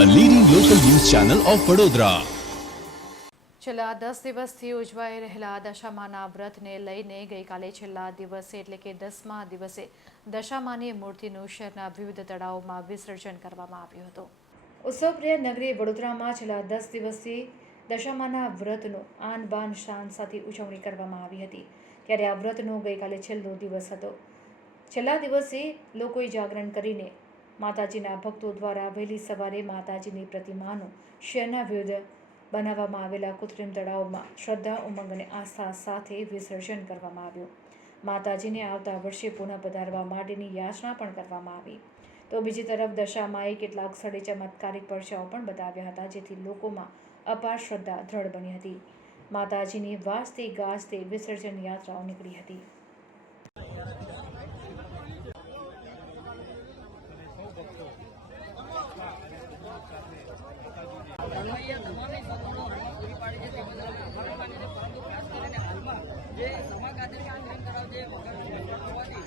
Channel of Vadodara છેલ્લા દસ દિવસથી ઉજવાઈ રહેલા દશામાના વ્રતને લઈને ગઈકાલે છેલ્લા દિવસે એટલે કે દસમા દિવસે દશામાની મૂર્તિનું શહેરના વિવિધ તળાવોમાં વિસર્જન કરવામાં આવ્યું હતું. ઉત્સવપ્રિય નગરી વડોદરામાં છેલ્લા દસ દિવસથી દશામાના વ્રતનું આન બાન શાન સાથે ઉજવણી કરવામાં આવી હતી. ત્યારે આ વ્રતનો ગઈકાલે છેલ્લો દિવસ હતો. છેલ્લા દિવસે લોકોએ જાગરણ કરીને માતાજીના ભક્તો દ્વારા વહેલી સવારે માતાજીની પ્રતિમાનું શહેરના વિરુદ્ધ બનાવવામાં આવેલા કૃત્રિમ તળાવમાં શ્રદ્ધા, ઉમંગ અને આસ્થા સાથે વિસર્જન કરવામાં આવ્યું. માતાજીને આવતા વર્ષે પુનઃ પધારવા માટેની યાચના પણ કરવામાં આવી. તો બીજી તરફ દશામાએ કેટલાક સ્થળે ચમત્કારિક પરચાઓ પણ બતાવ્યા હતા, જેથી લોકોમાં અપાર શ્રદ્ધા દ્રઢ બની હતી. માતાજીની વાસતે ગાજતે વિસર્જન યાત્રાઓ નીકળી હતી. હળવા પૂરી પાડી છે તે જે સમા ખાતે આંદોલન તળાવ જે વગર હોવાથી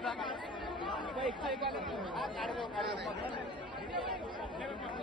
ভাই ভাই গেল আর কার্ড কার্ড পড়ছে দেখো